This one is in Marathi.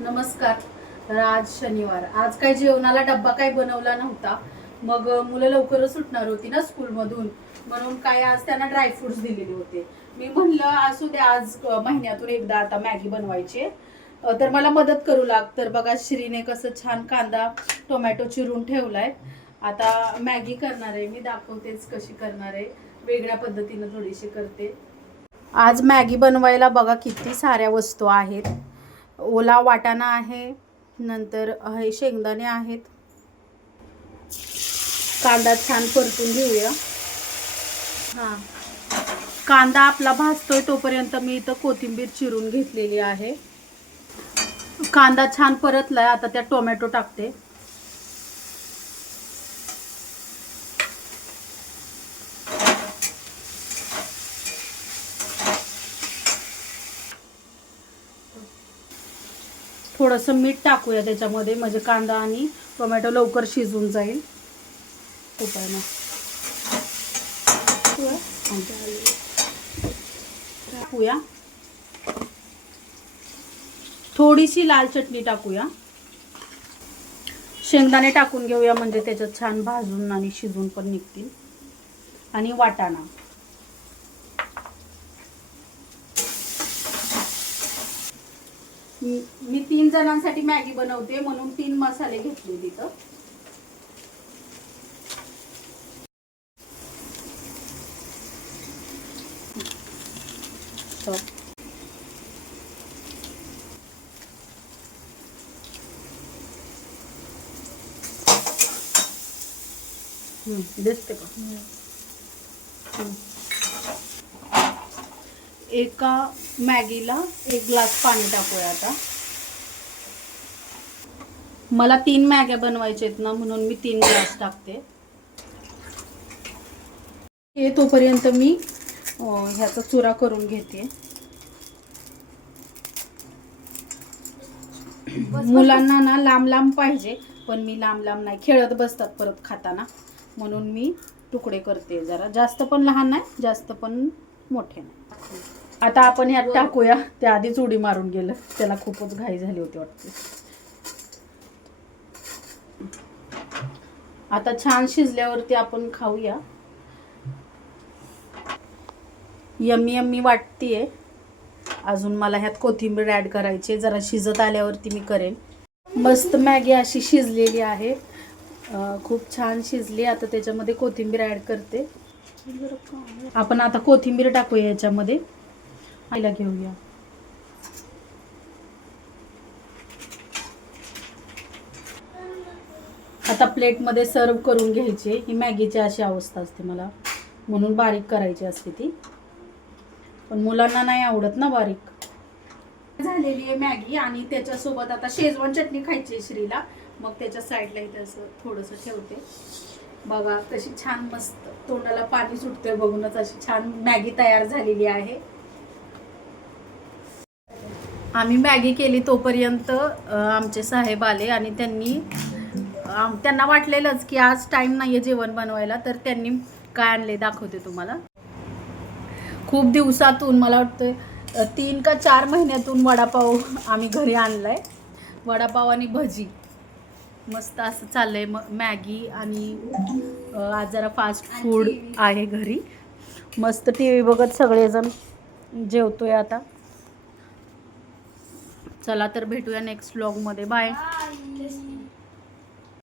नमस्कार. तर आज शनिवार. आज काय जेवणाला डब्बा काय बनवला नव्हता. मग मुलं लवकरच सुटणार होती ना स्कूलमधून, म्हणून काय आज त्यांना ड्रायफ्रुट्स दिलेले होते. मी म्हणलं असू दे, आज महिन्यातून एकदा आता मॅगी बनवायची. तर मला मदत करू लाग. तर बघा श्रीने कसं छान कांदा टोमॅटो चिरून ठेवलाय. आता मॅगी करणार आहे मी, दाखवतेच कशी करणार आहे. वेगळ्या पद्धतीनं थोडीशी करते. आज मॅगी बनवायला बघा किती साऱ्या वस्तू आहेत. ओला वाटाणा आहे, नंतर हे शेंगदाणे आहेत. कांदा छान परतून घेऊया. हां, कांदा आपला भाजतोय तोपर्यंत मी इथं कोथिंबीर चिरून घेतलेली आहे. कांदा छान परतलाय, आता त्यात टोमॅटो टाकते. थोडंसं मीठ टाकूया त्याच्यामध्ये, म्हणजे कांदा आणि टोमॅटो लवकर शिजून जाईल. टाकूया थोडीशी लाल चटणी टाकूया. शेंगदाणे टाकून घेऊया, म्हणजे त्याच्यात छान भाजून आणि शिजून पण निघतील. आणि वाटाणा. मी 3 जणांसाठी मॅगी बनवते, म्हणून 3 मसाले घेतले तिथं. दिसते का? एका मॅगीला 1 ग्लास पाणी टाकूया. आता मला 3 मॅग्या बनवायच्या आहेत ना, म्हणून मी 3 ग्लास टाकते. हे तोपर्यंत मी ह्याचा चुरा करून घेते. मुलांना ना लांब लांब पाहिजे, पण मी लांब लांब नाही, खेळत बसतात परत खाताना, म्हणून मी तुकडे करते. जरा जास्त पण लहान नाही, जास्त पण मोठे नाही. आता आपण ह्यात टाकूया. ते आधीच उडी मारून गेलं, त्याला खूपच घाई झाली होती वाटते. आता छान शिजल्यावरती आपण खाऊया. यम्मी यम्मी वाटतीये. अजून मला ह्यात कोथिंबीर ॲड करायची, जरा शिजत आल्यावरती मी करेन. मस्त मॅगी अशी शिजलेली आहे, खूप छान शिजली. आता त्याच्यामध्ये कोथिंबीर ॲड करते. आपण आता कोथिंबीर टाकूया याच्यामध्ये. आईला घेऊया. आता प्लेटमध्ये सर्व करून घ्यायची. ही मॅगीची अशी अवस्था असते, मला म्हणून बारीक करायची असते ती, पण मुलांना नाही आवडत ना बारीक. झालेली आहे मॅगी, आणि त्याच्यासोबत आता शेजवान चटणी खायची आहे श्रीला, मग त्याच्या साईडला इथं असं थोडंसं ठेवते. बघा कशी छान मस्त तोंडाला पाणी सुटतंय बघूनच. अशी छान मॅगी तयार झालेली आहे. आम्ही मॅगी केली तोपर्यंत आमचे साहेब आले, आणि त्यांना वाटलेलंच की आज टाईम नाही आहे जेवण बनवायला, तर त्यांनी काय आणले दाखवते तुम्हाला. खूप दिवसातून, मला वाटतं 3 का 4 महिन्यातून वडापाव आम्ही घरी आणलाय. वडापाव आणि भजी मस्त असं चाललंय. मॅगी आणि आज जरा फास्ट फूड आहे घरी. मस्त TV बघत सगळेजण जेवतोय आता. चला तर भेटूया नेक्स्ट व्लॉगमध्ये. बाय.